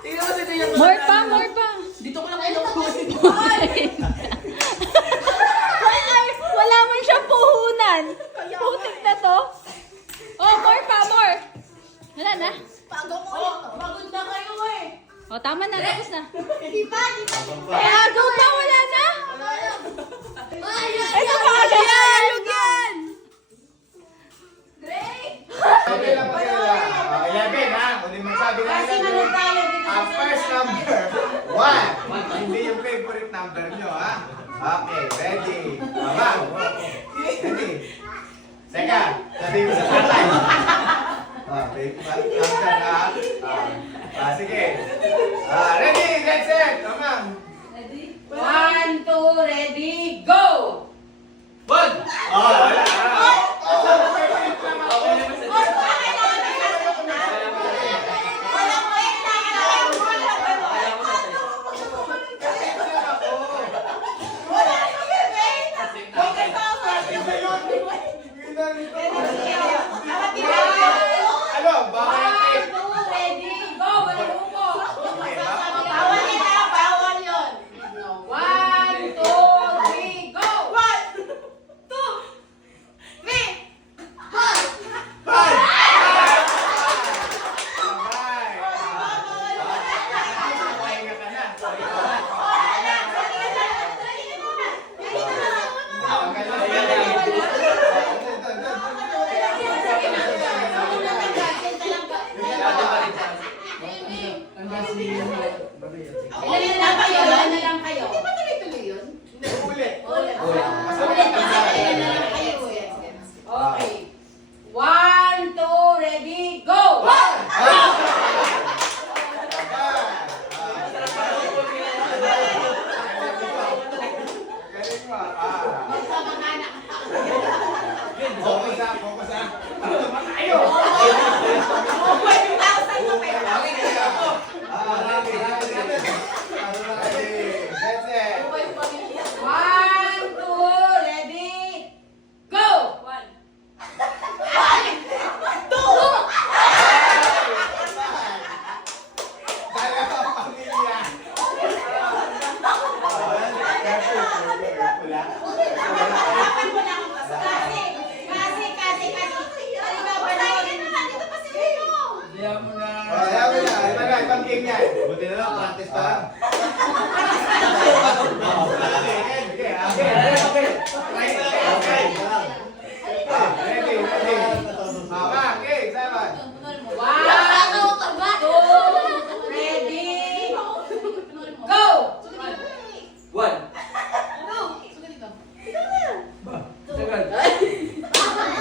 Tingnan mo si Tia. More pa. Dito ko lang inukusin. Wala man siya puhunan. Putik na to. Oh, more pa. Wala na. Pagod na kayo eh. Oh, tama na. Tapos na. Di ba? Agaw pa. Wala na. Ito pa. Ayog yan. Okay lang pa sila. 11 ha? Kung di magsabi na Kasi nila. ano tayo dito Ang first number, 1. Hindi yung favorite number nyo ha? Okay, ready. Tama. Ready. Second, sabihin mo sa tatay. Favorite number ha? Sige. Ready, get set. Tama. 1, 2, ready, go! Wag! Wala. Ano? Bakit? 1, 2, ready, go! Walang upo! Okay ba? Bawal nila, bawal yun! 1, 2, 3, go! 1, 2, 3, Bye! Ilan na lang kayo? Ilan na lang kayo? Hindi ba tuloy-tuloy yun? Ulit. Ulit. Ulit. Ilan na lang kayo? Okay. 1, 2, ready, go! Magkamag-anak. Focus ha. Tayo! That's it. 1, 2, ready, go! 1. Dala ka pamilya. Harapan mo na ako kasi. Ano ba ba na? Dito pa si Leo. Diyan mo na. Ibang game yan. Buti na lang, practice pa lang. Ready. Mama, okay, seven. 1, 2, ready, go! One. Second.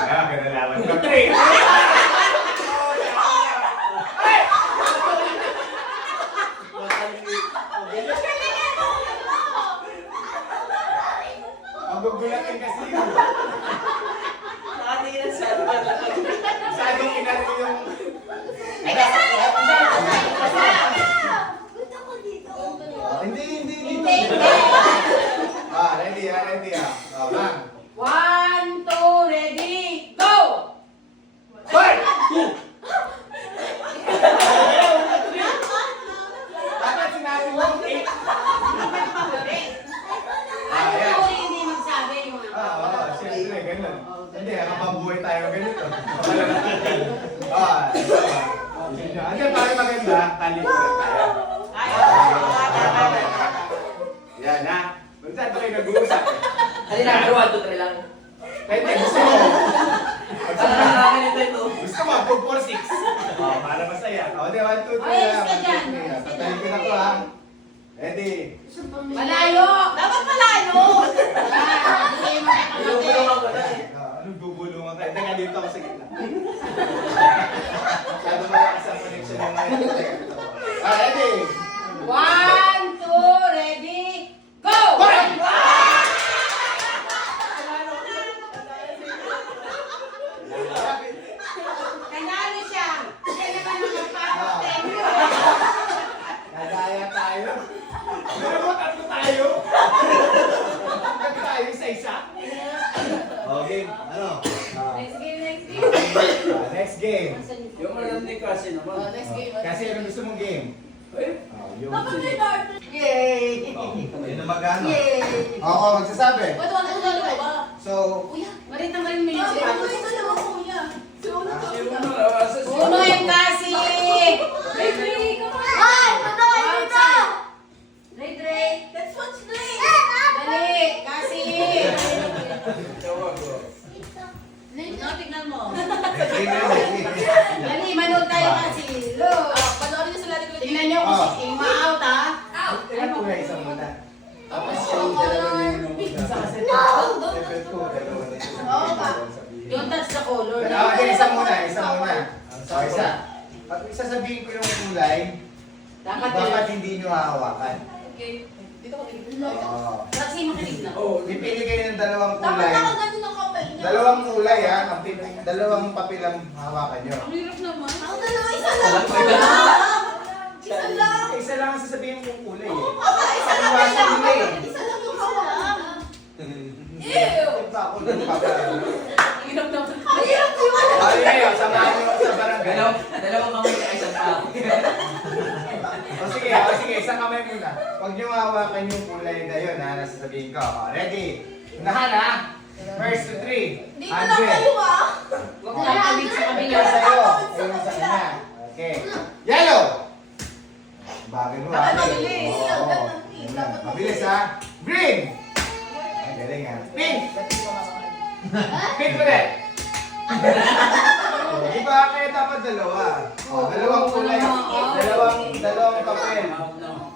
Ah, kinalaman ko. Three. Magugulatin kasi yun. Nakatingin sa ano lang. Masyadong kinalo yung... Hindi. Ready ma'am. 1, 2, ready, go! Hoy! Dapat sinabi mo, 8. Ano hindi magsabi yung Siyempre, ganun. Hindi, habang buhay tayo ganito. Hindi, para maganda, talikuran tayo. Yan ha. Minsan tayo nag-uusap. Halina, number 1, 2, 3 lang. Pwede, gusto mo. Ito. Gusto mo, 4, 4, 6. Para masaya. O, di, 1, 2, 3 Ayos lang. ka dyan. Tatalikuran ako ha. Ready. Malayo! Dapat malayo! Bulong-bulong ako na eh. Anong bubulungan ka? Teka, dito ako sa gitna. Masyado malakas ang connection ng mga. Ready? 1, 2, ready, go! Kanalo siya! Siya naman ang magpapapremyo. Nadaya tayo. Pero mo tatlo tayo. Tatlo tayo isa-isa. Okay, ano? Next game. Next game. Yung malandi kasi naman. Oh, next game. Kasi anong gusto mong game? Eh? Yung... Yay! Yun na magano. Yay! Oo, magsasabi. Wala ba? So, Kuya, maritang kayo mo yung sapatos. Yung asa siya. Uno yung kasi! Ay! Patay dito! Dre! Dali! Kasi! Tawag ko. No, tignan mo. ready. Dali, manood tayo kasi. Look! Tingnan nyo kung Oh. si ma-out ha. Ilan po na isang muna? Tapos yung dalawa niya yung Level 2, dalawa na isa. Oo ba? Yung touch the color. Okay, isa muna. So, isa. Pag sasabihin ko yung kulay, dapat hindi nyo hahawakan. Oo. Kasi makinig na. Oh, Pipili kayo ng dalawang kulay. Dalawang kulay ha. Dalawang papel ang hawakan nyo. Ang hirap naman. Isa lang ang sasabihin kong kulay eh. Paliwasan nila eh. Iba ako ng papel. Hirap naman. Okay, samahan nyo sa barangay. dalawang kamay na isang tao. O sige, isang kamay muna. Huwag nyo hawakan yung kulay na yun ha, nasasabihin ko. O, ready? Unahan ha? First to 3. 100. Huwag tayo kamig sa Ito kabila. sa'yo. Ayun sa kanya. Okay. Yellow! Bagay mo ha. mabilis. Oo. Yun na. Mabilis ha. Green! Ay, galing ha. Pink! Pink ulit! Oh, di ba kaya dapat dalawa? Oh, dalawang kulay. Dalawang papel.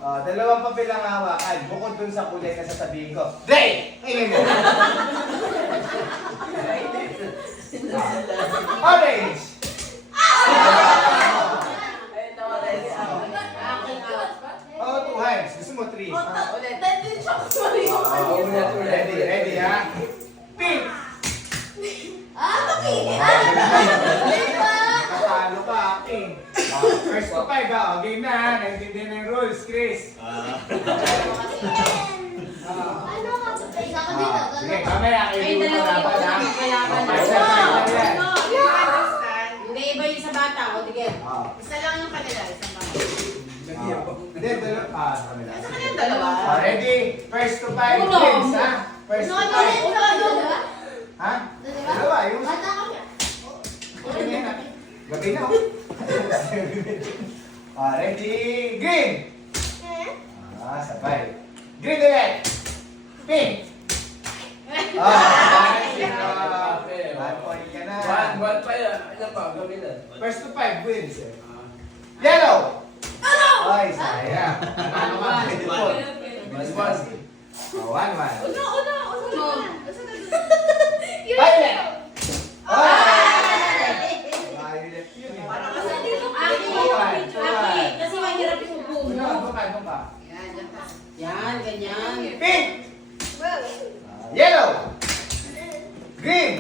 Oh, dalawang papel ang hawakan. Bukod dun sa kulay na sasabihin ko. Day! Tingin mo. Orange! Oh, 2 hands. Gusto mo 3? Oh, ready ha? Pink! Katalo ka, pink. First to 5 ha. O, game na ha. Naintindihan na yung rules, Chris. Sige, kamaya. Ay, Kayo dalawa yung dapat ha. kalaban. Okay, sir. Hindi, iba yung sa bata. O, tige. Isa lang yung kanila, isang bata. Hindi, dalawa. Sa kanila. Yung dalawa. Ready? First to 5 Uno. games ha. First to 5. Ha? Dalawa. Yung gabi na. Gabi na. Ready? Green! Sabay. Green ulit! Pink! Bad point ka na. One pa yan. Ano pa? Gawin na. First to 5 wins eh. Yellow! Ay, sayang. Ano ka? Mas one. 1-1. Uno. Violet! Violet yun eh. Aki, kasi mahirap yung upo mo. Doon ka. Yan, ganyan. Pink! Yellow! Green!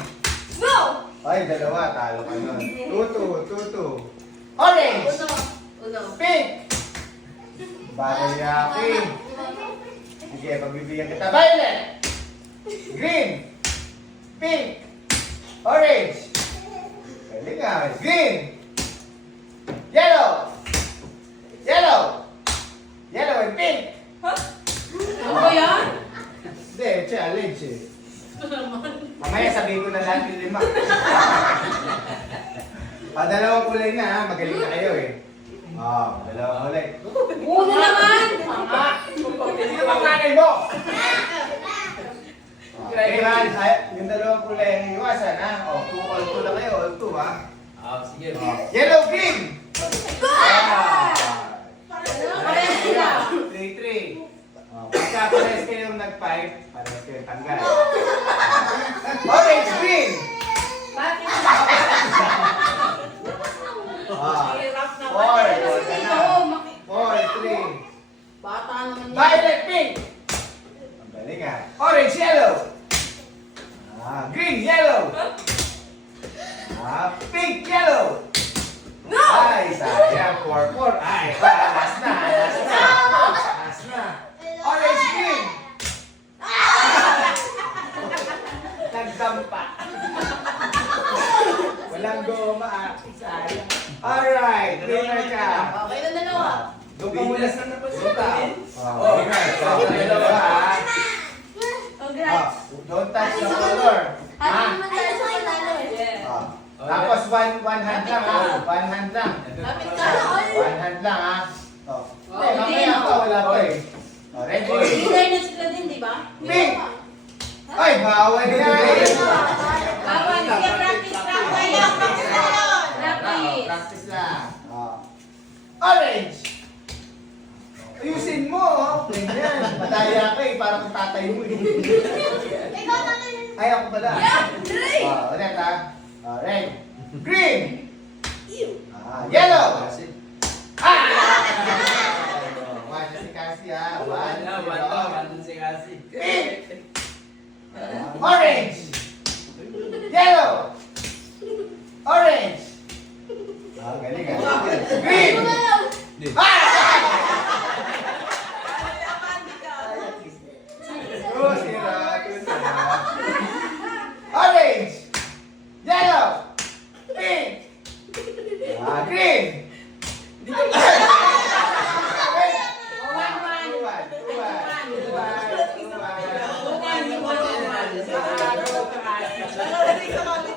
Ay, dalawa. Talo ka nun. 2-2. Orange! Pink! Bagay yaki. Sige, pagbibigyan kita. Violet! Green! Pink! Orange! Galing nga. Green! Yellow! Yellow! Yellow and pink! Ano ba yan? Hindi, challenge eh. Mamaya sabihin ko na lahat yung 5. Dalawang kulay na ha. Magaling na kayo eh. Dalawang kulay. Uno naman. Sino bang nanay mo? Okay, man. Yung dalawang kulay ang iwasan ha. All 2 lang kayo. All 2 ha. Sige. Yellow, green! Pares sila. 3-3. Pagka pares kayong nag-5, pares kayong tanggal. Orange, green! Bakit? 4-3. Bata naman yan. Violet, pink! Ang galing ha. Orange, yellow! Green, yellow! Pink, yellow! Ay, sayang. 4-4. Ay, last na. Last na. Orange, green! Nagdampa. Walang goma. Sayang. Alright, winner ka. Okay na dalawa. Doon ka muna sa napasunta. Oh, Winner. So, dalawa ha. Congrats. Don't touch the color. Happy Ha? naman tayo sa panalo eh. Yeah. Tapos one hand lang ha. One hand lang. Lapit ka. One hand lang ha. Oh. Oh, Mamaya pa, wala pa eh. Oh, ready? Leader na sila din, di ba? Pink! Ay, bawal yan! Bawal. Sige, practice. Practice. Practice lang. Oh. Orange! Ayusin mo, oh. Ganyan. Madaya ka eh, parang tatay mo eh. Ay, ako pala. Oh, ulit ha. Oh, red. Green! Yellow! Ah! One si Cassie ha. One. Si Kasi. Pink! Orange! Yellow! Orange! Ah, galing ah. Green! Ah! Sira. Orange! Yellow! Pink! Ah, green!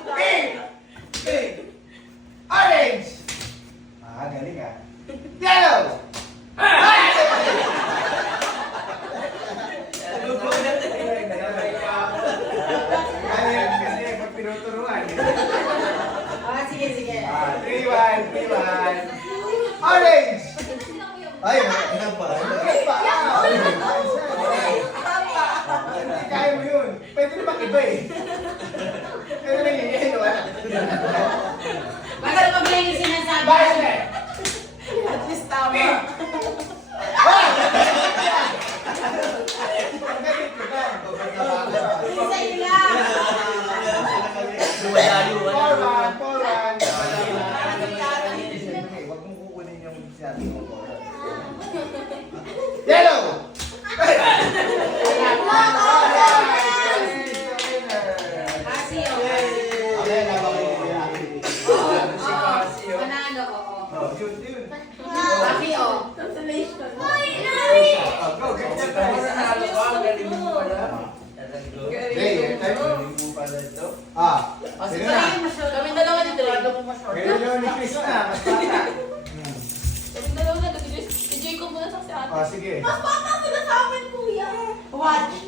Pink! Orange! Ah, galing ah. Yellow! Galing kasi pag tinuturuan. Sige, sige. 3-1, 3-1. Orange! Ay, ano pa? Ano pa? Hindi kaya mo yun. Pwede naman iba eh. Pwede naman yun. Yan, wala. Basta pag may sinasabi. Violet! At least tama. Pink! Ah! Ang galing ko na. Isa lang. 4-1, 4-1. Huwag mong kukunin yung sinabi ko. Yellow! Kasi Okay, laban ko yung Panalo, oo. Oh, yun, yun. Kasi oh. Go, get Kasi that tayo first. sa halo ko, ang galing mo pala. Hey, Galing mo pala ito. Sino na? Kami dalawa ni Dre. Ngayon yun ni Chris na, mas bata. Kami dalawa na. Si Jacob muna sa si ate. Sige. Mas bata sila sa amin, kuya. Watch.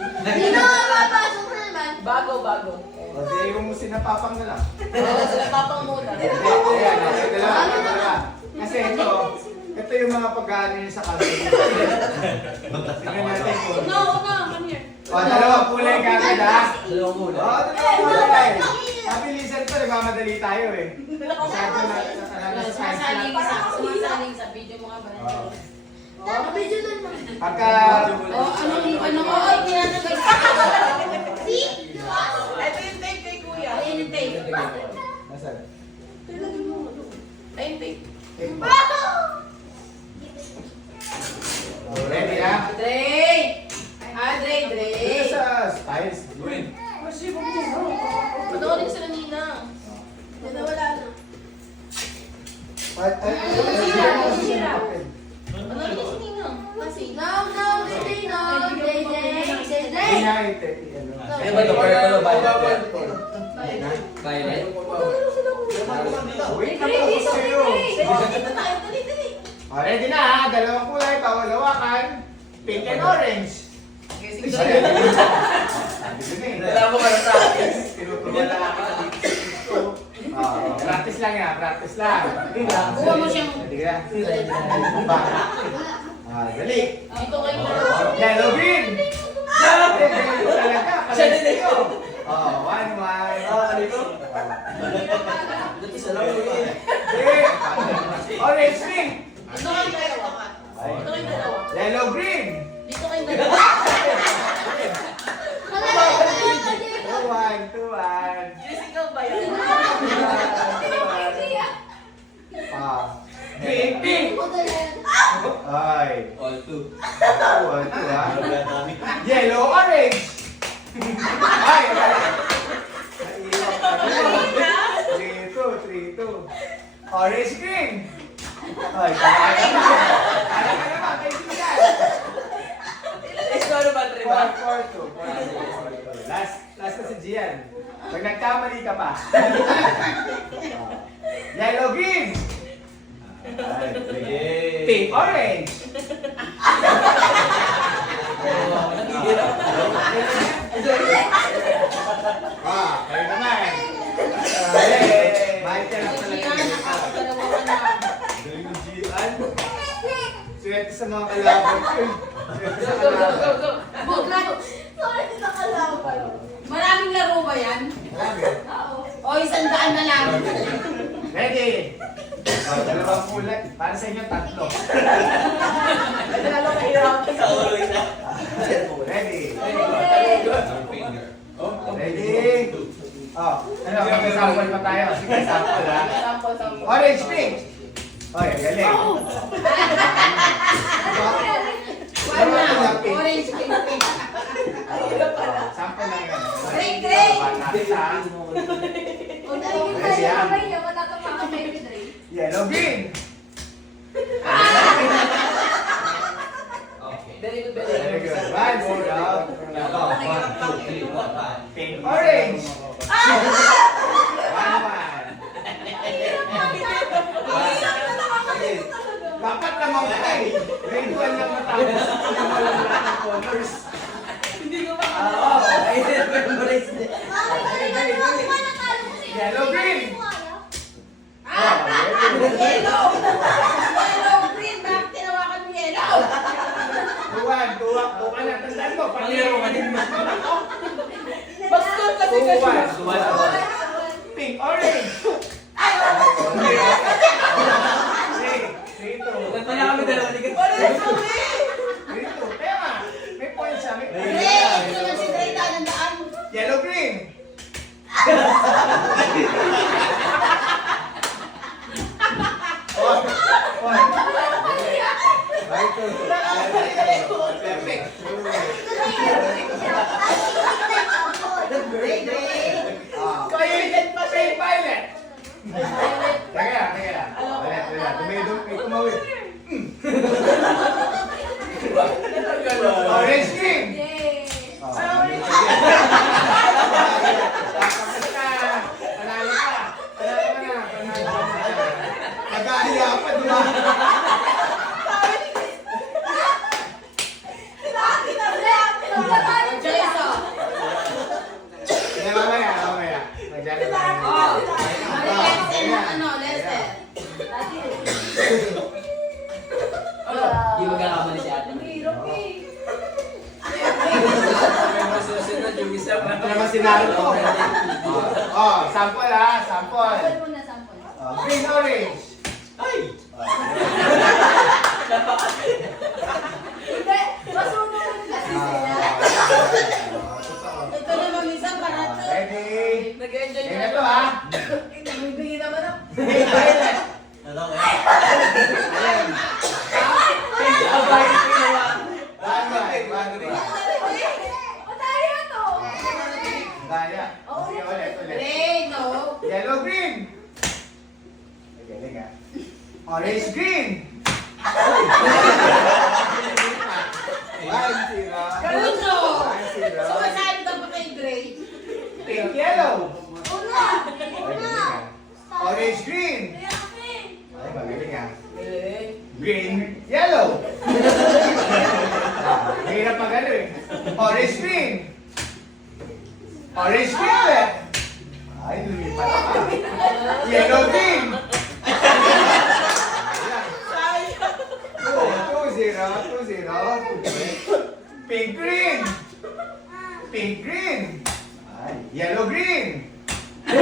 Bago. O, di mo sinapapang na lang. Oo, sila papang muna. Ayan, dalawa. Kasi ito yung mga pag-aano nyo sa kanto. Tingnan natin kung... No, come here. O, dalawang kulay kagad ha. Dalawa muna. O, dalawang kulay. Mabilisan to, nagmamadali tayo eh. Masyado na sa Sumasaling sa video mga banana. Pagka... Oh, ano ko? Ay, kinatagay. Ito yung tape kay Kuya. Ayun yung tape. Nasaan? Ayun yung tape. O, ready ha? Dre! Dre! Dito sa styles. Win. Panoorin sila Nina. Wala na. Panoorin ko si Nina. Kasi. Ano ba ito? Purple o violet? Violet? Wait na po sa'yo. O, ready na ha? Dalawang kulay, pawalawakan. Pink and orange. Sabi ko na eh. Wala mo ka na practice. Tinuturuan lang ako sa dito. Practice lang yan, practice lang. Kuha mo siyang... Ready ka? Dali. Dito kayo na. Yellow green. Talaga, Siya din eh. Oh, 1-1. Isa lang mo eh. Orange green. Dito kayo dalawa. Dito kayo dalawa. Yellow green. Dito kayo dalawa. 2-1. Jessica ba yun? Green, pink. Ay. All two. 2-1. Yellow, orange. Ay, naiiwan ka. 3-2. Orange green. Ay, kaya naman, kaibigan. Ano ba, 4-4-2. Last na si Gian. Pag nagkamali ka pa. Yellow green. Ay, sige. Pink orange. Kayo naman. Mahal ka lang talaga. Galing ng Gian. Swerte sa mga kalaban ko. Swerte sa kalaban. Maraming laro ba yan? O, 100 na lang. Ready? Dalawang ulat. Para sa inyo, 3. Lalo kahirapan sa ulo. Ready? Ready? Oh, ano, mag-sample pa tayo. Sige, sample ha. Sample. Orange pink. Oy, galing. One na. Orange, pink, pink. Sample lang yan. Green, green. Yellow green. Very good, Very very good. good. 1-0. Pink orange. 1-1. Dapat naman kay. Grade 1 lang matapos. Hindi mo alam lahat ng colors. Yellow green. Yellow. Yellow, green. Bakit tinawakan mo yellow? 2-1. 2-1 na. Tandaan mo. Pangyaro ka din. Basta kasi kasi. 2-1. Pink orange. 3-2. Tema. May points siya. May points. Green. Ito naman si Dre, tanandaan. Yellow green. Perfect. Dre, Dre. Pink violet. Teka lang. Ulit. May tumawid. Orange green. Panalo ka. Nag-ahiya pa, di ba? Hindi, mamaya. Nandiyan na tayo. Oh. Let's end, ano, let's end. Hindi magkakamali si ate. Masusunod yung isa pa. Ito naman si Naruto. Sample ha. Sample. Green orange. Ito naman minsan para to. Ready? Nag-enjoy Tingnan ito ha. Nagbibigay naman ako. Green violet. Gaya. Sige, ulit. Dre, no. Yellow green. Galing ha. Orange green. 1-0. Puso. 1-0. Sumasali ka pa kay Dre. Pink yellow. Orange green. Ay, magaling ha. Green yellow. Hirap magaling. Orange green. Orange green ulit. Ay, lumipat pa. Yellow green. 2-0. Pink green. Pink green. Ay, yellow green. 3-1.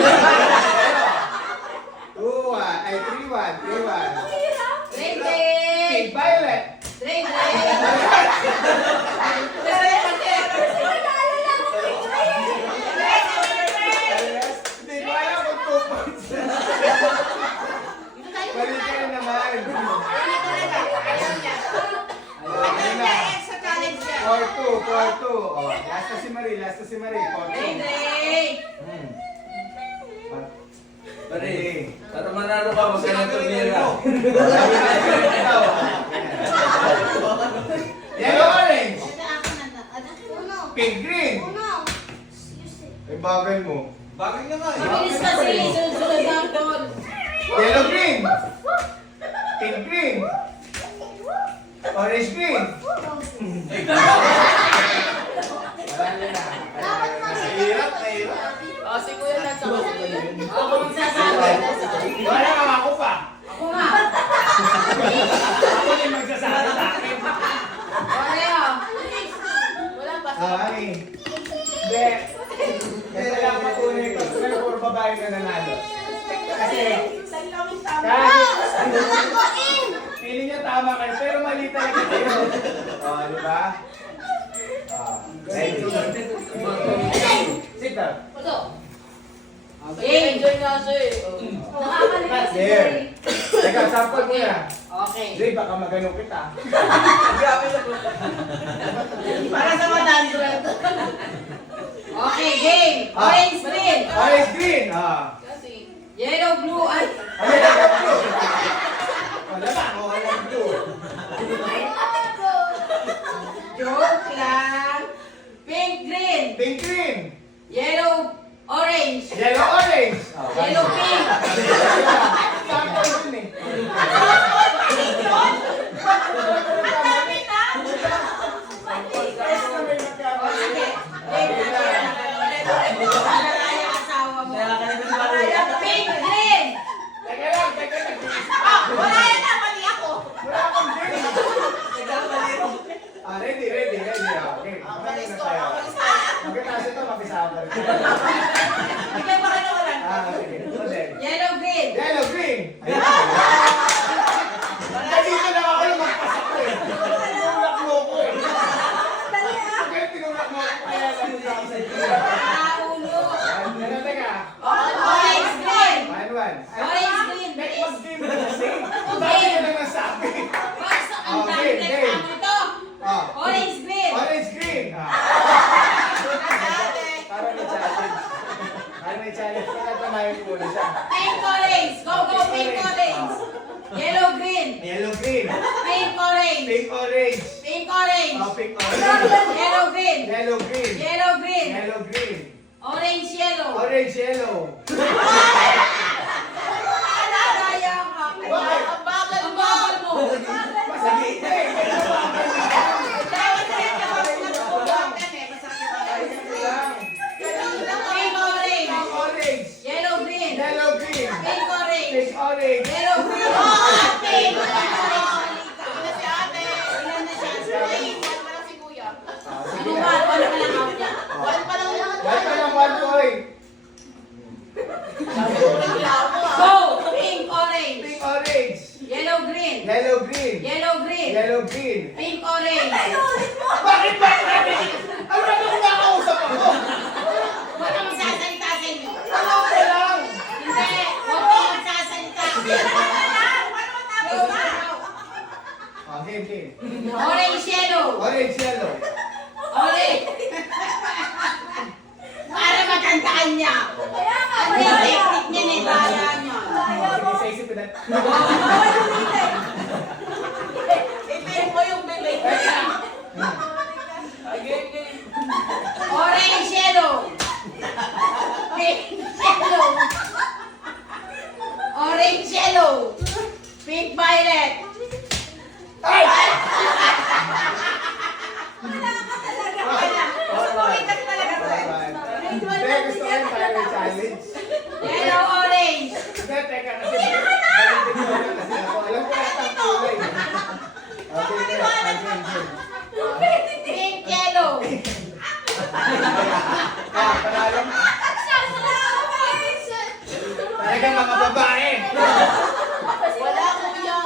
3-1. Dre, Dre. Pink violet. Dre, Dre. Hindi ko alam kung 2 points. Balik ka na naman. Ayun na. Extra challenge yan. 4-2. Last na si Marie. 4-2. Dre, Dre. Marie. Para manalo ka, magkano ito nila. Yellow orange. Pink green. Ay bagay mo. Bakit nga nga? Mabilis kasi, sunod-sunod lang doon. Yellow green. Pink green. Orange green. Mahirap, mahirap. Si Kuya Nat, saka si Kuya. Ako magsasabi. Wala ka ako pa. Ako nga. Ako din magsasabi sa akin. Pareho. Wala pa. Ay. Hindi. Kasi lang patunay ko. Pero puro babae ka nanalo. Kasi, feeling niya tama kayo, pero mali talaga kayo. O, di ba? Thank you. Sit down. Enjoy nga siya eh. Nakakalipas si There. Jerry. Teka, sample mo na. Okay. Jay, baka magano kita. Para sa 100. Okay, game. Orange green. Orange green. Kasi, Yellow blue. Ay. Ano yung blue? Wala ba? O, walang blue. Joke lang. Pink green. Pink green. Yellow orange. Yellow orange. Yellow pink. Sample yun eh. Pink green. Teka lang, teka lang. Wala yan na, mali ako. Wala akong green. Ready. Okay. Magaling na tayo. Magkataas ito, mabisama rin. Bigyan pa kayo ng ulan. Sige. Ulit. Yellow green. Yellow green. Dito lang ako yung magpasak ko eh. Tinulak mo ko eh. Kaya tinulak mo ako kaya lang yung ako sa iyo. Naulo. Teka. Orange green. One. Orange green. Next mag-game na kasi. Bakit ka na nasabi? Basta ang Okay, dami game. reklamo ito. Ah. Orange green. Orange green. Para may challenge. Patatamayin ko na siya. Pink orange. Go, pink orange. Yellow green. Yellow green. Pink orange. Pink orange. Pink orange. Pink orange. Yellow green. Yellow green. Yellow green. Yellow green. Orange yellow. Orange yellow. Alaya ka. Bakit? Ang bagal mo. Masakit eh. Pink orange. Orange. Yellow green. Yellow green. Pink orange. Pink orange. Yellow green. Pink orange. Ilan na siya? Ano ba? Wala ka lang out niya. Dahil pa lang 1 point. Go! Pink orange. Pink orange. Yellow green. Yellow green. Yellow green. Yellow green. Pink orange. Bakit ba? Ano ba kung nakausap ako? Huwag kang magsasalita sa inyo. Ano ka lang? Hindi. Huwag kang magsasalita. Game. Orange yellow. Orange yellow. Orange. Para matandaan niya. Ano yung technique niya ni Baya niya? Sige, sa isip ko na. ipin mo yung bibig. Orange yellow. Pink yellow. Orange yellow. Pink violet. Ay! Sumikat talaga to eh. Hindi, gusto ko yung tayo may challenge. Yellow orange. Hindi, teka kasi. Balitin ko na kasi ako. Alam ko lahat ang kulay. Okay. Pink yellow. Panalo. Talagang mga babae. Wala kuya.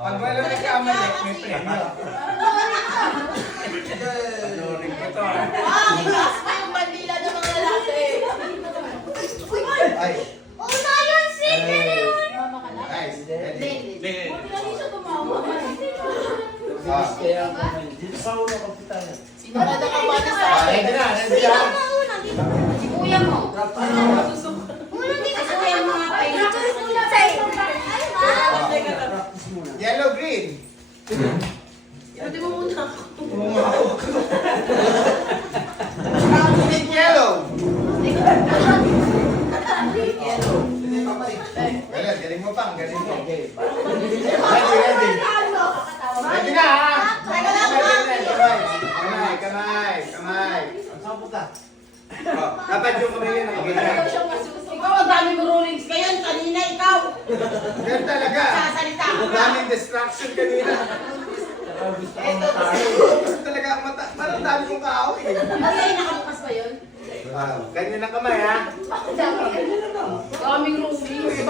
Pag wala nagkamali, may premyo. Panorin ko to ah. Itaas mo yung bandila ng mga lalaki. Ay. Mama ka na? Nice. Ready? Buti na di siya tumawa. Sino ka nakamanas sa akin? Ready na, ready na. Si kuya mo. Si kuya mo nga kayo. Yellow, green. Pwede mo muna ako. Pink, yellow. Galing, galing mo pang, galing mo. Ready, ready. Ready na ha? Kamay, kamay, kamay. Oh, dapat yung kamay yun nakaganyan. Ikaw, ang dami mo rulings ngayon. Kanina ikaw. Ganun talaga. Sasalita ka Ang pa. daming distraction kanina. Gusto talaga ang mata. Parang dami kong kaaway. Ay, nakabukas ba yun? Ganyan ang kamay ha. Daming rulings.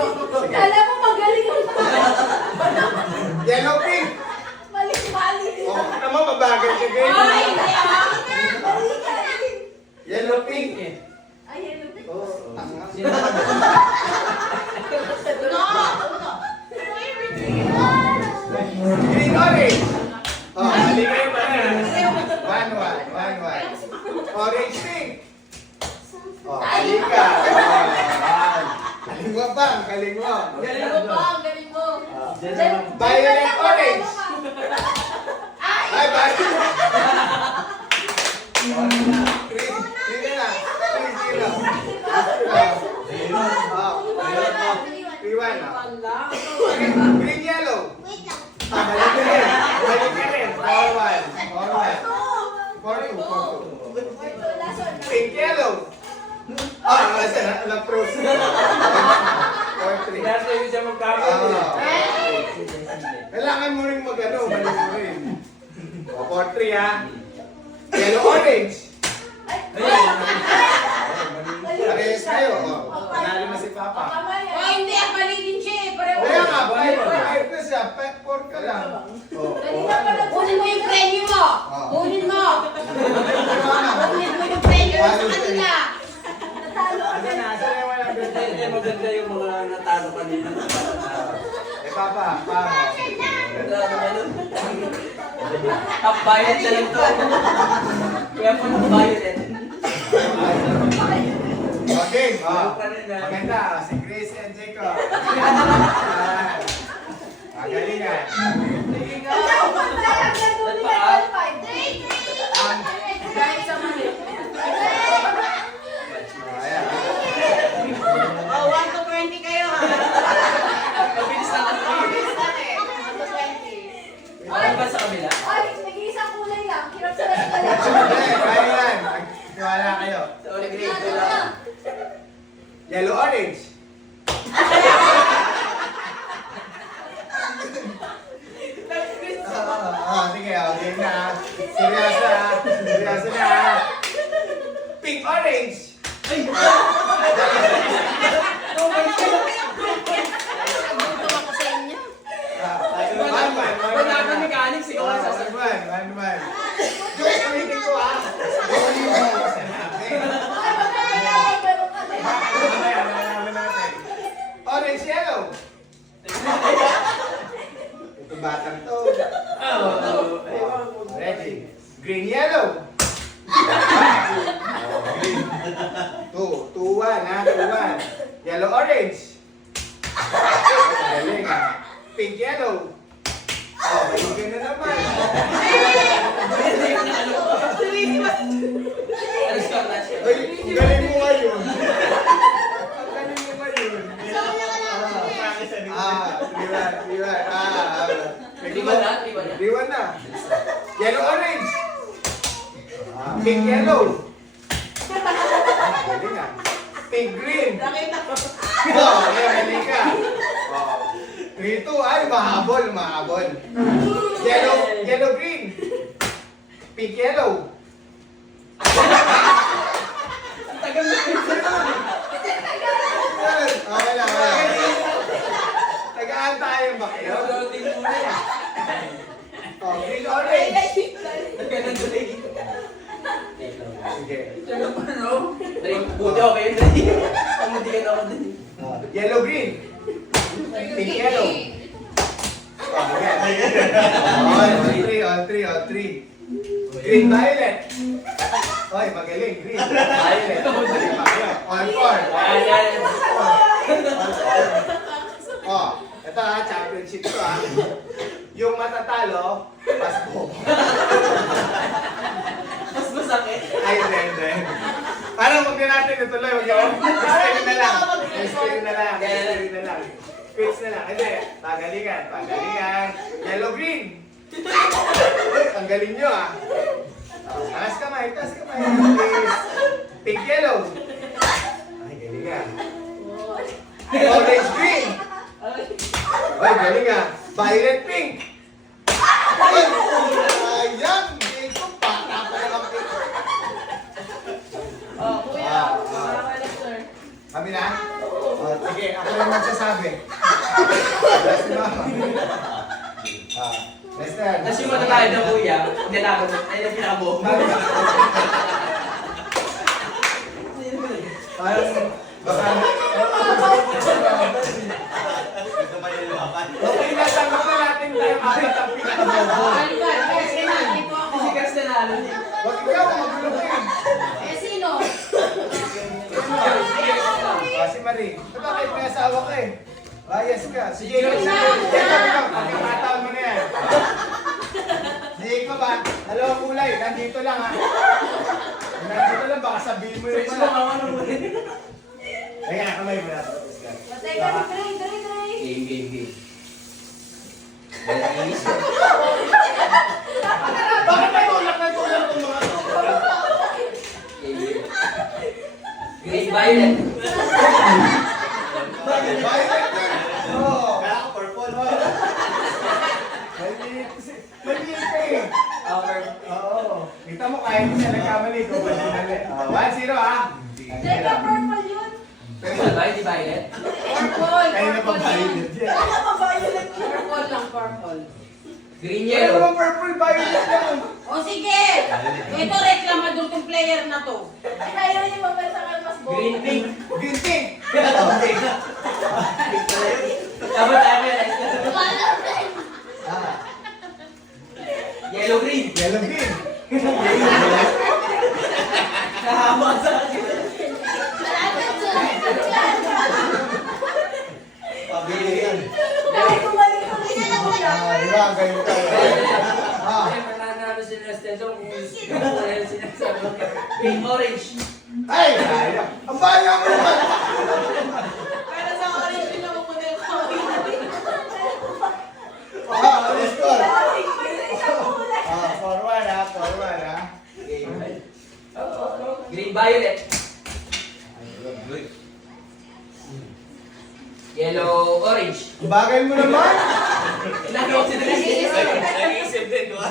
Kala mo magaling yung Yellow, pink. mali-mali. Oh, naman mabagal ka ganyan. Ay, hindi ah. Yellow, pink. Ay, hello. Oh, tanga. Green, orange. Oh, mali kayo pa rin. 1-1. Orange, pink. Oh, mali ka. Kaling mo bang? Kaling mo. Galing mo pa, ang galing mo. Violet, orange. Ay, violet. Green, green na. 3-0. 3-1. Green, yellow. Mali ka rin. Mali ka rin. 4-1. 4-2. Pink, yellow. Nasa na. Alam, pros. 4-3. Kailangan mo rin mag-ano. Mali mo rin. 4-3 ha. Yellow, orange. Parehas kayo. Panalo na si Papa. Ay, hindi. Ang mali din siya eh. Pareho. Kaya nga, 5 na siya. 4 ka lang. Kunin mo yung premyo mo. Kunin mo. Kunin mo yung premyo mo sa kanila. Maganda yung mga natalo kanina. Eh, Papa, Papa. Top violet na lang to. Kaya po ng violet. Okay. Maganda. Si Chris and Jacob. Magalingan. Kahit sa mali. Ayan. Oh, 1 to 20 kayo ha. Mabilis na kasi. Mabilis lang eh. 1 to 20. Ano ba sa kabila? Ay, nag-iisang kulay lang. Hirap sa lang pala. Kaya yan. Tiwala kayo. Sorry, grade ko lang. Yellow, orange. Sige, game na. Seryoso ha. Seryoso na ha. Pink, orange. Nagutom ako sa inyo. Wala ka mechanics, ikaw ang sasagot. 1-1. Joke, ulitin ko ha. Ulitin ko sa natin. Mamaya, malalaman natin. Orange, yellow. Ito batang to. Ready? Green, yellow. Green. 2-1 ha, 2-1. Yellow, orange. Galing ha. Pink, yellow. Oh, maligay na naman. Ano score na siya? Ay, ang galing mo ngayon. Ang galing mo ngayon. 3-1. 3-1 na, 3-1 na. 3-1 na. Yellow, orange. Pink, yellow. Galing ah. Pink, green. Nakita ko. Oh, galing ka. 3-2. Ay, mahabol, mahabol. Yellow, green. Pink, yellow. Tagal mo yun. Okay lang, okay lang. Tagaan tayo ba kayo? Loading muna. Sige. Buti ako kayo, Dre. Pamuntikan ako din. Yellow green. Pink yellow. All three. Green violet. Oy, magaling. Green violet. All four. Oh, ito ha, championship to ha. Yung matatalo, pasbo. Mas masakit. Ay, hindi. Parang huwag na natin ituloy. Huwag na Explain na lang. Quits na lang. Hindi. Pagalingan. Yellow green. Uy, ang galing nyo ah. Taas kamay. Pink yellow. Ay, galing ah. Orange green. Ay, galing ah. Violet pink. Ay, ayan. Dito, bata pa lang ang pink. Oh, kuya. Sir. Kami na? Oh, sige, ako lang magsasabi. Last na. Lester. Tapos yung matatalo na kuya, hindi na ako. Ayun ang pinakabuo. Parang, baka... Okay na, tanggap na natin tayo apat ang pinakabobo. Kasi kasi nanalo niya. Wag ikaw, magulo ka yun. Eh, sino? Si Marie. Ito bakit may asawa ka eh? Yes ka. Si Jacob. Pagkakataon mo na yan. Si Jacob ba? Dalawang kulay. Nandito lang ha. Nandito lang. Baka sabihin mo yun Pwede pala. mo kawan ng muli. Kaya kamay mo na. Teka, Dre. Game. Bakit may tulak itong mga to? Green violet. Violet din. Oo. Kaya ako purple. Maliit ka eh. Oo. Kita mo kahit hindi siya nagkamali ko. 1-0 ha. Teka, purple yun. Purple ba? Hindi violet? Kayo na pa violet yan. Purple lang, purple. Green Ano yellow. bang purple violet yan? O sige. Ito, reklamador tong player na to. Ayaw niya mabasakan mas bobo. Green pink. Green pink. Okay. Dapat tayo yan. Ah, Yellow green. yellow green. Kahama sa akin. Pabili yan. Ah, Diba, ganyan tayo. Ah, Ay, mananalo si Nesteso kung wala sinasabi. Pink orange. ay, kaya. Ang bayan mo naman. Para sa orange din ako muna yung Let's go. Forward ha. Green violet. Yellow orange. Ang bagay mo naman. Nagawa si Nesteso. Nag-iisip din, di ba?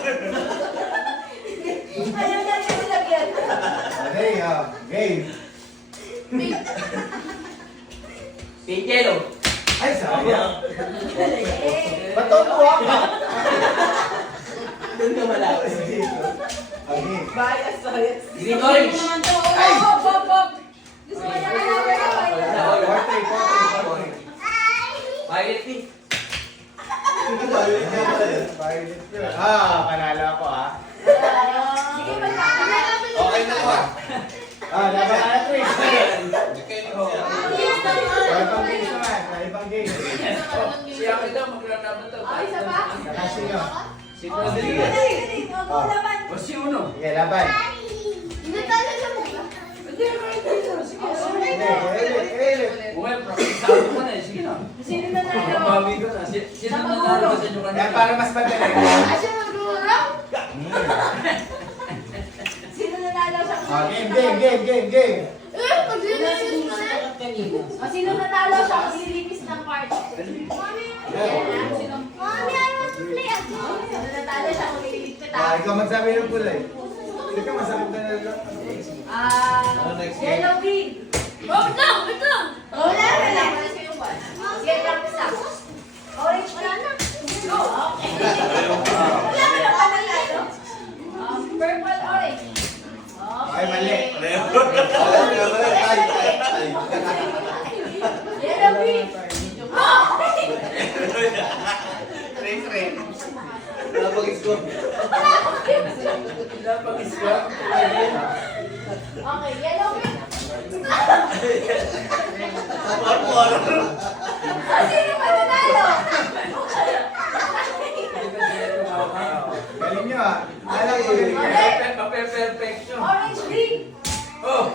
Ayaw niya siya nilagyan. Okay, game. Pink yellow. Ay, sayang. Ba't ito ka? Doon ka malawas. Okay. Bias, bias. Green orange. Naman to. Ay! Bob. Gusto mo niya Violet pink. Panalo ako ha. Sige, magkakaroon. Okay na ko. Laban na Chris. Ibang game naman. Ibang game. Siya kita maglalaban to. Ay, isa pa? Saka sino? Si Rodriguez. O si Uno. Sige, laban. Elit. Well, sabi mo na eh. Sige na. Sino nanalo? Mabawi ka na. Sino nanalo ba sa inyo kanina? Yan para mas madali. Sino nanalo siya? Game. Sino nanalo siya? Maglilinis ng part. Sino nanalo siya? Maglilinis ng Ikaw magsabi ng kulay. Hindi ka masakit na lang. Yellow green. Wait lang. Wala. Sige, practice lang. Orange wala na. Okay. Wala ka na pa nanalo. Purple, orange. Ay, mali. Napag-iswap. Okay, yellow win. Sino mananalo? Galing nyo ah. Alam ko galing nyo. Pape-perfect nyo. Orange green. Oh!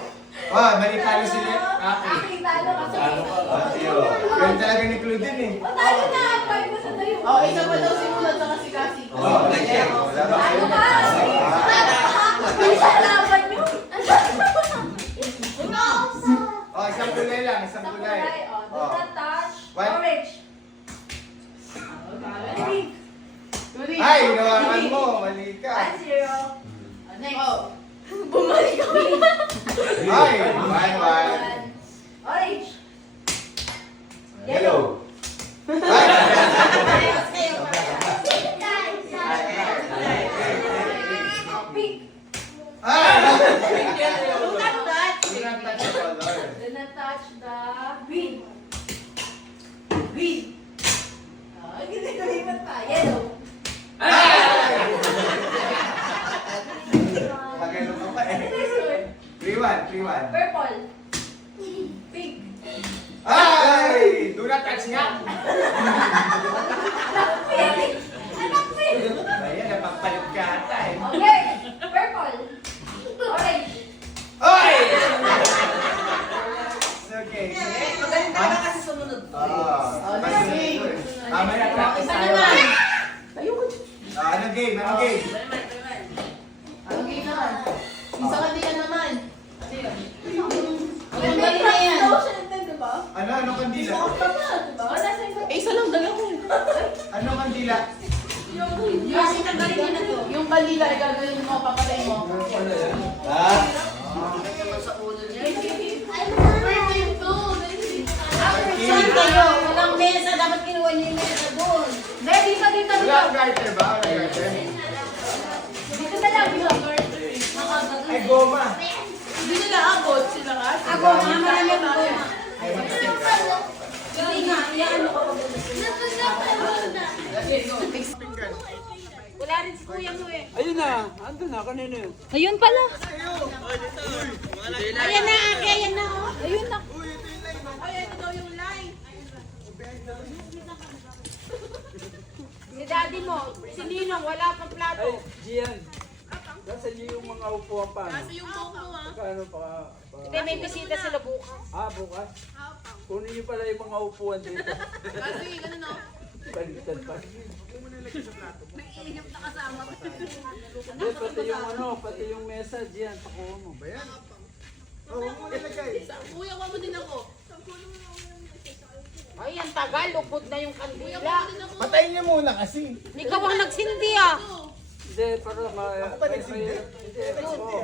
Oh, mali talo si Aki. Aking talo kasi. Ganun talaga ni Claudine eh. O tayo na. Five mo sa tayo. Oh, isa pa daw si Mulan sa kasi kasi. Oh, ganyan. Wala ba? Ano ba? Isa laban nyo. Oh, isang kulay lang, isang kulay. Do not touch. What? Orange. Green. Ay, nawakan mo. Mali ka. 1-0. Next. Bumalik ako. Ay, 1-1. Orange. Yellow. Ay, Pink. ay. Do not touch. Do not touch the color. Do not touch the green. Green. Hindi ko lipat pa. Yellow. Magano ka pa eh. Next one. 3-1, 3-1. Purple. Pink. Ay! Do not touch nga. Pink. Anak pink. Ayan, napapalit ka ata eh. Okay. Purple. Orange. Ay! Okay. Maganda ka kasi sumunod. Mamaya practice tayo. Anong game? Anong game? Anong game naman? Isa ka din naman. Ano yun? Yung galing na yan. Ano? Anong kandila? Eh, isa lang dala ko. Anong kandila? Yung kalila ay gagawin mo, papatay mo. Ha? Saan kayo? Walang mesa. Dapat kinuha niyo yung mesa doon. Hindi, dito. Wala garter ba? Wala garter? Dito na lang. Ay, goma. Hindi nila abot sila ka. Ako, mga marami ang goma. Ay, mag-stick. Hindi nga, yan. Wala rin si kuya mo eh. Ayun na! Ando na, kanino yun? Ayun pala. Ayan na, ayan na. Ayun na. Si daddy mo, si Ninong, wala pang plato. Ay, Gian! Nasa iyo yung mga upuan pa. Nasa yung buko ah. Kano pa? Hindi, may bisita sila bukas. Ah, bukas? Kunin niyo pala yung mga upuan dito. Kasi, ganun no? Baliktad pa. Naiinip na kasama. Hindi, pati yung ano, pati yung mesa, Gian, pakuha mo. Ba yan? Oh, huwag mo nilagay. Kuya, wala mo din ako. Ay, ang tagal, lupod na yung kandila. Patayin niyo muna kasi. Ikaw ang nagsindi ah. Hindi, para ma... Ako pa nagsindi. Hindi, oo.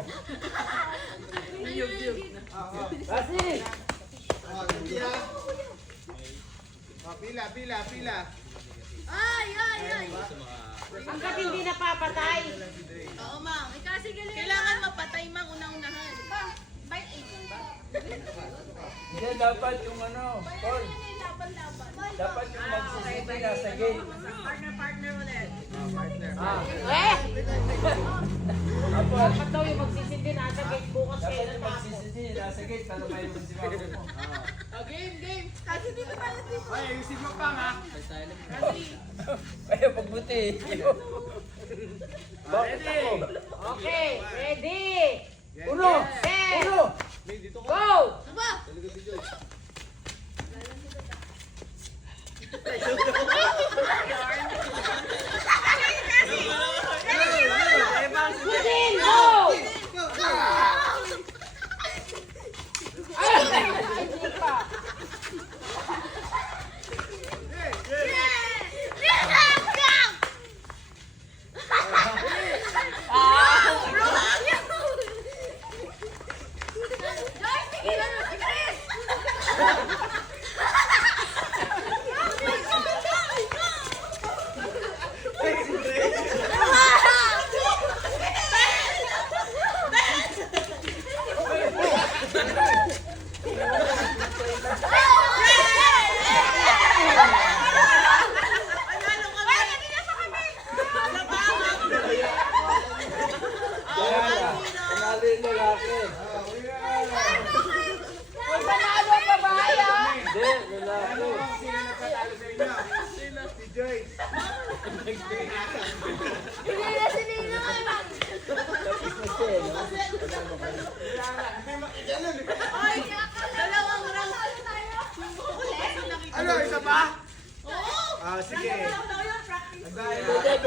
Kasi! Pila. Ay! Hanggat hindi napapatay. Oo, ma'am. Kasi kailangan mapatay, ma'am, unang-unahan. Hindi, dapat yung ano, Paul. Dapat yung magsisiti nasa gate. Partner ulit. Ah, Eh! dapat. Dapat daw yung magsisindi nasa gate bukas Dapat kayo yung magsisiti nasa gate para may magsimago mo. Game. Kasi dito tayo dito. Ay, ayusin mo pa nga. Kaya pagbuti. Bakit ako? Okay, ready? Uno! Set! Uno! Go! Putin, go! Ay, hindi pa.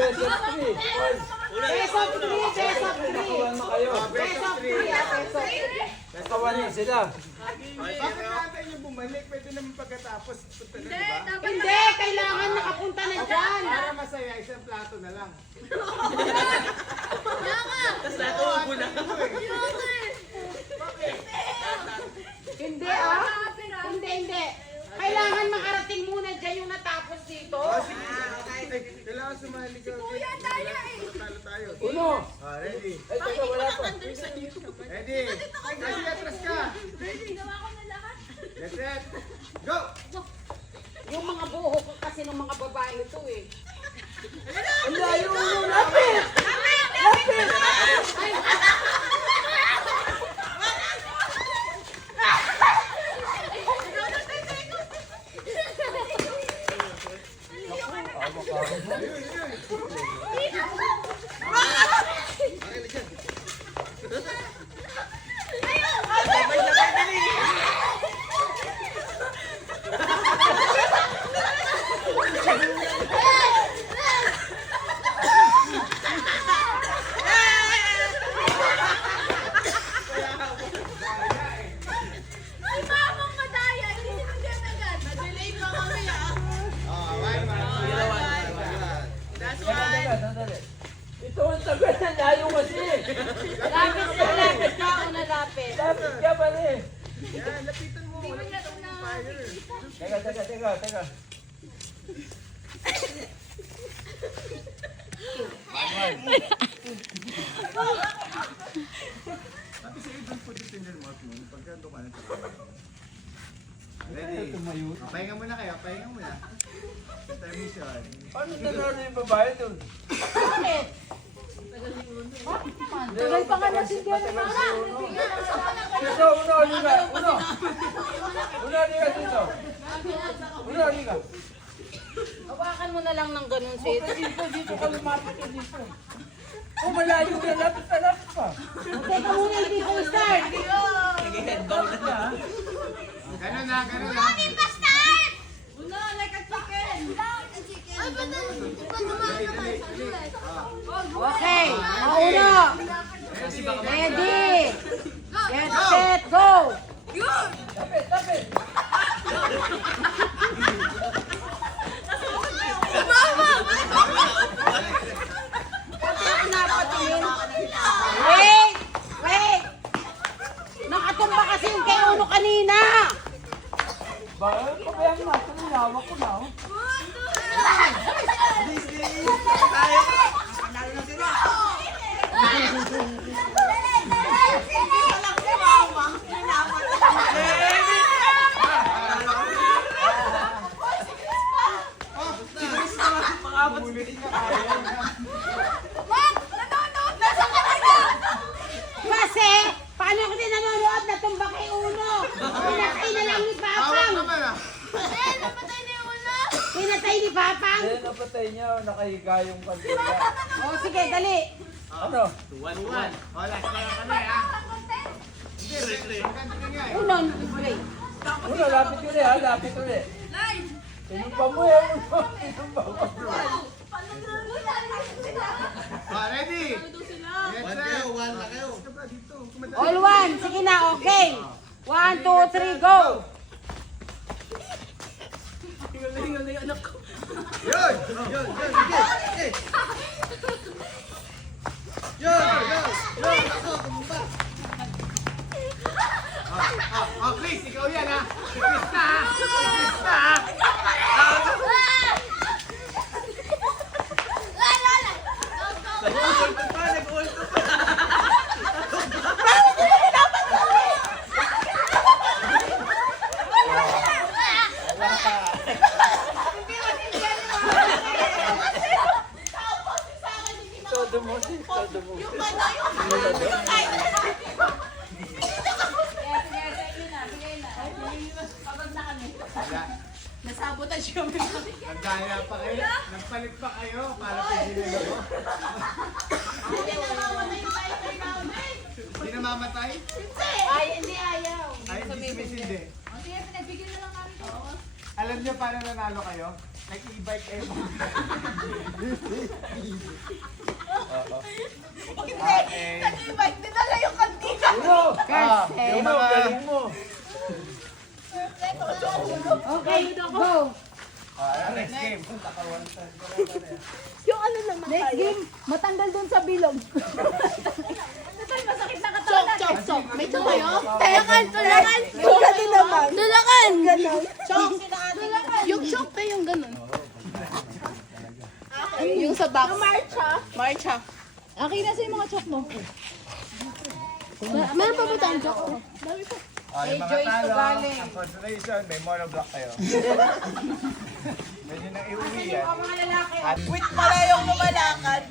best of 3. Paul, Best of 3, best of 3. nakawan mo kayo. Best of 3, best of 3. Nakawan niyo sila. Bakit natin yung bumalik? Pwede naman pagkatapos punta na, di ba? Hindi, kailangan nakapunta na dyan. Para masaya, isang plato na lang. Hindi ah. Hindi. Kailangan makarating muna dyan yung natapos dito. Kailangan sumali ka. Kuya, tayo eh. Talo tayo. Uno. Ready? Ay, teka, wala pa. Ready? Kasi atras ka. Let's set. Go! Yung mga buhok kasi ng mga babae ito eh. Ang layo uno. Lapit! Sandali. Ito ang tagal na layo kasi. Lapit ka o nalapit. Lapit ka pa rin. Yan, lapitan mo. Lapitan mo yung fire. Teka. Sabi sa'yo, don't put it in your mouth mo. Pagka doon ka na. Ready? Pahinga muna kayo, pahinga muna. Intermission. Paano nanalo yung babae doon? Tagal pa nga natin dyan. Dito, uno, halika. Uno, halika dito. Uno, halika. Hawakan mo na lang ng ganun, sis. Dito ka lumapit ka dito. Oh, malayo ka. Lapit pa. Teka muna, hindi ko start. Ganun na. Okay, mauna. Ready. Get set, go. Lapit. Wait. Nakatumba kasi yung kay Uno kanina. Bakit? Pabayang na. Hawak ko na. Kasi, paano ko din nanonood natumba kay Uno? Pinatay na lang ni Hawak Papang. naman ah. Pinatay ni Papang. Hindi, napatay niya. Nakahiga yung kandila. O sige, dali. Ano? Wala, kaya kami ah. Hindi, maganda nga eh. Uno, play. Uno, lapit ulit ha. Lapit ulit. Tinumpa mo yan. Tinumpa mo. Ready? Yes, sir. One na kayo. Dito, kumanda. All one. Sige na, okay. 1, 2, 3, go. Yun! Chris, ikaw yan ha! Si Chris na ha! Si Chris na ha! Todo mo. Nasabotage kami. Nagdaya pa kayo. Nagpalit pa kayo para pagdilala mo. Hindi namamatay? Ay, hindi ayaw. Ay, hindi sumisindi. Alam niyo paano nanalo kayo? Nag-e-bike kayo. Nag-ibike, dinala yung kantina. Yung mga galing mo. Okay, go. Next game. Yung ano naman Next game, matanggal dun sa bilog. Masakit na Chok, chok, chok. May chok kayo? Tulakan! Tulakan naman! Tulakan! Ganon. Chok. Yung chok pa yung ganun. Yung sa box. Marcha. Okay na sa yung mga chok mo. Meron pa ba tayong chok? Yung mga Joyce talo, Tugaling. ang consolation, may monoblock kayo. Pwede nang iuwi yan. Mga lalaki. Wait pala yung lumalakad.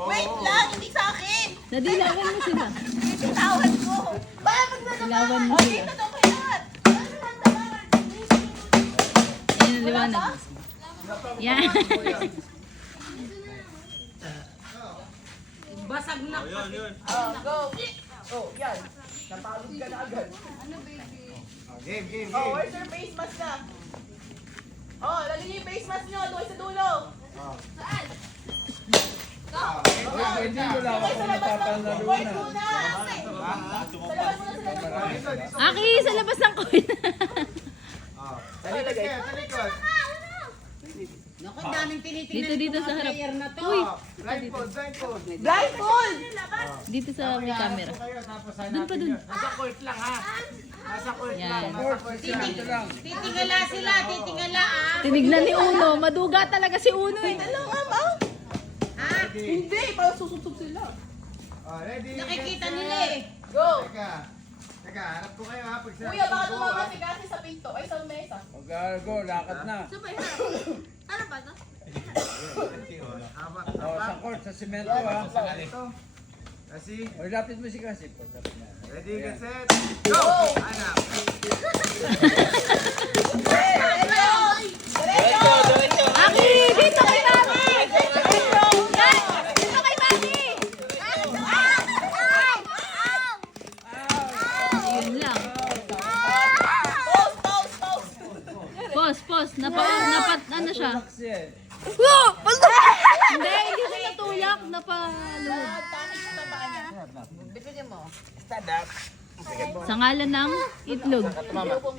Wait lang, hindi sa akin. Nadilawan mo sila. Tawad ko. Bakit Dilawan mo sila. ito kay lahat? Yan ang liwanag. Yan. Basag na. Go. Oh, yan. Napagod ka na agad. Game. Oh, where's your face mask na? Oh, lagyan niyo yung face mask niyo. Doon sa dulo. Saan? Hindi mo lang ako napapalaro Wait na. muna. Sa labas muna sila. Aki, sa labas ng coin. Talikod kayo, talikod. Naku, daming tinitingnan Dito ng sa mga harap. player na to. Blindfold. Blindfold. Dito sa may camera. Doon pa dun. Nasa court lang ha. Nasa court Yan. lang. Nasa court lang. Ito lang. Titingala sila, titingala ah. Tinignan ni Uno. Maduga talaga si Uno eh. Ha? Hindi, parang susubsob sila. Ready? Nakikita nila eh. Go. Teka, harap ko kayo ha. Pag sinabi Kuya, baka ko, tumama ha? si Cassie sa pinto. Ay, sa mesa. Mag-go, lakad na. Ano ba ito? Haba. Oh, sa court, sa semento ha. Ito. Kasi, O, lapit mo si Kasi. ready, get set, go! Anak. Aki, dito kay Mami. Dito kay Mami. Yun lang. Pause. Ano siya? Kasi eh. Hindi siya natulak. Napaluhod. Bigyan mo. Sa ngalan ng itlog. Napaluhod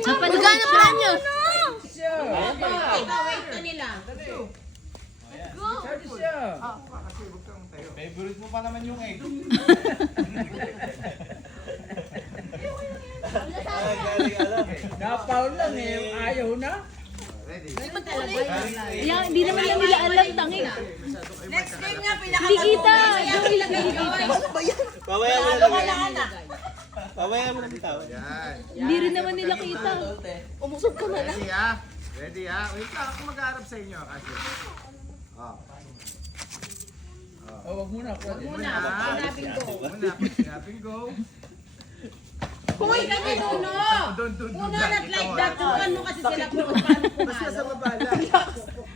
siya. Siya! Ikaw, wait ka nila. Sabi siya! Favorite mo pa naman yung egg. Napaw lang eh. Ayaw na. Ready? Yan, hindi naman lang nila alam tangi. Next game nga, Hindi kita. Joey lang hindi kita. Yan. Hindi rin naman nila kita. Umusog ka na lang. Ready ha? Ready ha? Wait lang, ako mag-aarap sa inyo kasi. Oh. O, wag muna. Muna, sinabing go. Muna, pag sinabing go. Hoy, kami Uno! Doon, Uno, dyan. not like Ikaw, that. Kung ano kasi sila kung paano Basta sa pumalo. baba lang.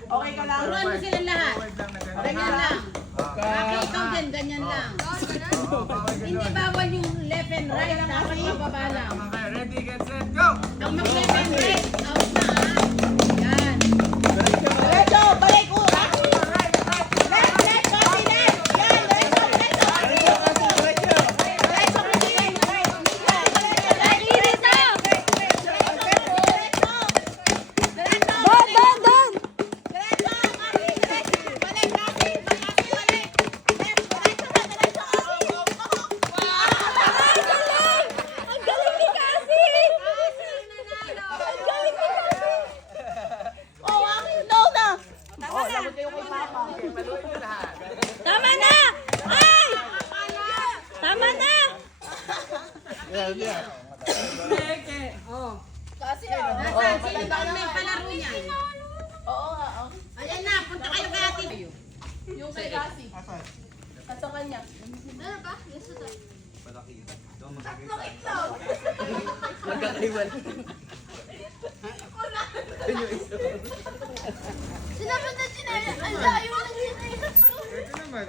Okay ka lang. Turuan mo sila lahat. Forward lang na gano'n. Ganyan lang. Aki, Ka. ikaw din, ganyan lang. Oo, bawal Hindi gano'n. bawal yung left and right. Dapat mababa lang. Tama kayo. Ready, get set, go! Ang mag-left and right, out na ah. Yan. Diretso, balik ko. Left, copy left. Yan, diretso. Diretso, copy right. Aki, dito! Ang galing ni Cassie! Ang galing ni Cassie! Oh, akin daw na. Oh, lagot kayo kay Papa. Tama na! Ay! Tama na! Kasi Nasaan? Sino ba ang may palaro niyan? Oo nga, oh. Ayan na, punta kayo kay ate. Yung kay Cassie. Nasa kanya. Ano ba? Yes, ito. Tatlong itlog. Sinabi na sinaya. Ang layo ng sinaya. Ito naman.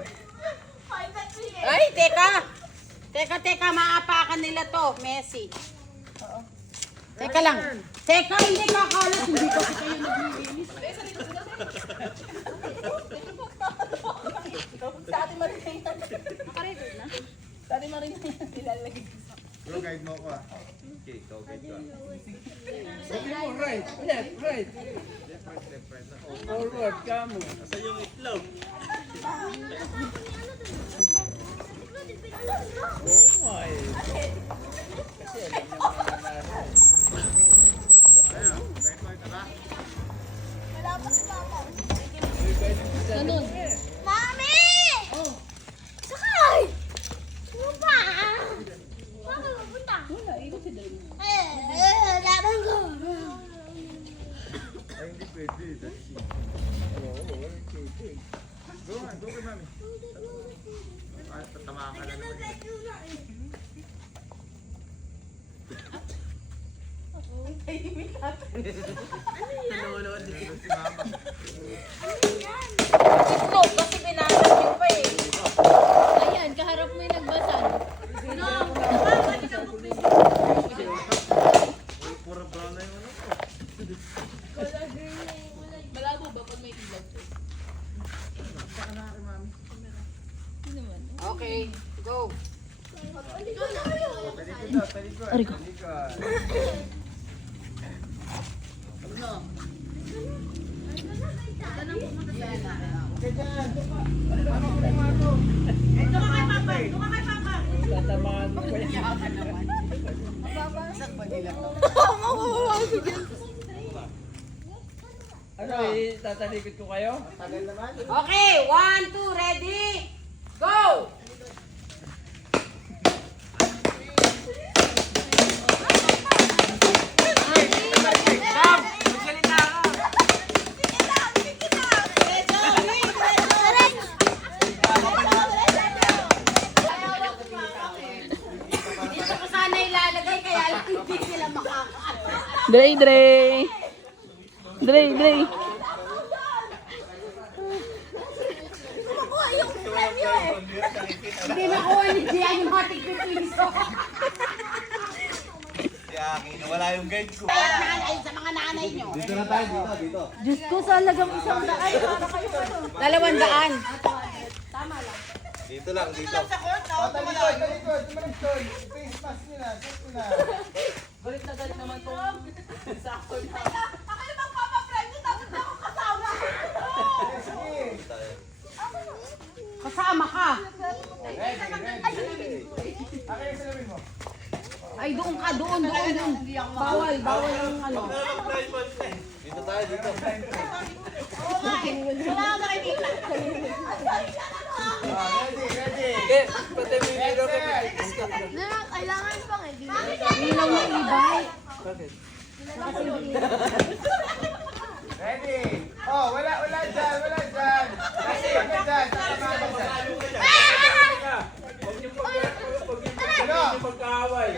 Ay, teka. Teka, maapakan nila to, Messi. Teka lang. Teka, hindi kakalat. Hindi kasi kayo naglilinis. Sa ating marina yan. Sa ating marina yan. Nilalagay ko sa... Bro, guide mo ako ah. Okay, go, guide ko. Sabi mo, right, right. Forward ka mo. Oh my. Kasi alam mo naman na Ayun, guide mo ito ba? Wala pa si Papa. Ganun. Mami! Sakay! Ano ba? Saan ka pupunta? Wala, ikot si Dali. Laban ko. Ay, hindi pwede. That's it. Go nga, go kay mami. Ay, tatamaan ka na naman. Nanonood din si mama. Ito, kasi binasag niyo pa eh. Ayan, kaharap mo yung nagbasag. Pura brown na yung ano. Malabo ba pag may ilag to? Okay, go. Talikod, talikod. Talikod. Okay dyan. Ano ko yung ako? Tatamaan mo pa yan. Ano eh, tatalikod ko kayo? Tagal naman. Okay, 1, 2, ready, go! Dito ko sana ilalagay, kaya lang hindi sila makakaano. Dre, Dre. Dre, Dre. Hindi nakuha ni Gian yung mga tigpipiso. Wala yung guide ko. Kaya nanay, sa mga nanay nyo. Dito na tayo, dito. Diyos ko, salagang 100. Para kayo ano? 200. Dito lang, dito. Talikod, talikod. Tumalikod. Face mask nila. Face nila. Galit na galit naman to. Sakto na. Sige. Kasama ka. Ready, ready. Akin yung salamin mo. Ay, doon ka, doon. Bawal yung ano. Dito tayo, dito. Ready, ready. Eh, pati may hero ko. Kailangan pang eh. Ilaw ng ibay. Bakit? Ready. Oh, wala dyan, wala dyan. Kasi, wala dyan. Tama ka dyan. Huwag niyo pagkaaway.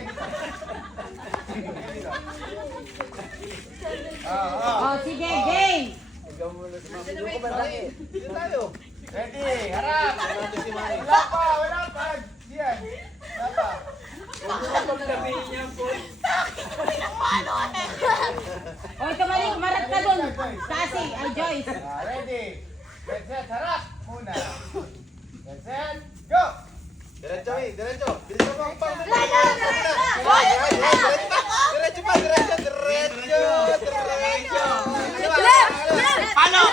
Oh, sige, game. Ikaw muna sa mga video ko ba laki? Dito tayo. Ready, harap. Wala pa. Diyan. Wala pa. Huwag niyo pagsabihin niya po. O, tumalik, marat ka doon. Kasi, ay Joyce. Ready. Get set, harap. Muna. Get set, go. Diretso, diretso. Diretso pa, pa. Diretso pa, diretso. Palo.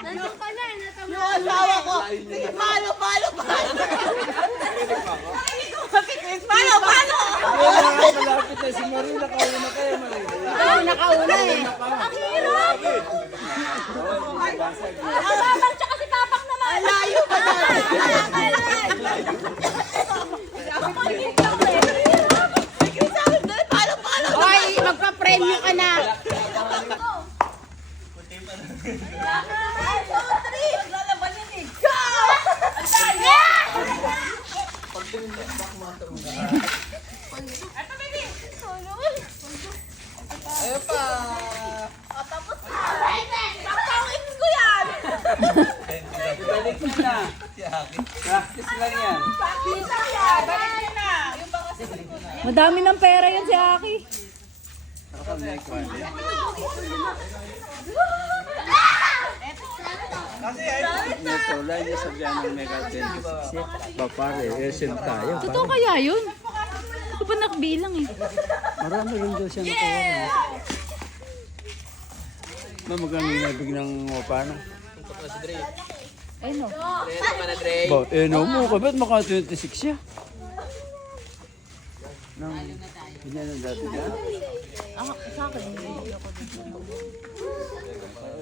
Nandun ka na eh. Yung asawa ko. Palo. Malapit na si Marie. Nakauna kayo, Marie. Ako nakauna eh. Ang hirap! Ang babang tsaka si Papak naman! Layo pa dyan! Hoy, magpa-premyo ka na. Ayun pa. Balik mo na. Practice lang yan. Madami ng pera yan si Aki. Ito, lahat niya sabihan ng Mega 26. Papare, SM tayo. Totoo kaya yun? Hindi ko pa nakabilang eh. Marami rin daw siya nakuha. Magkano yung nabig ng wapana? Ay no. No mo ka, ba't maka 26 siya? Nang, ganyan ang dati ka? Sa akin, hindi ako dito.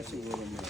Siguro mo.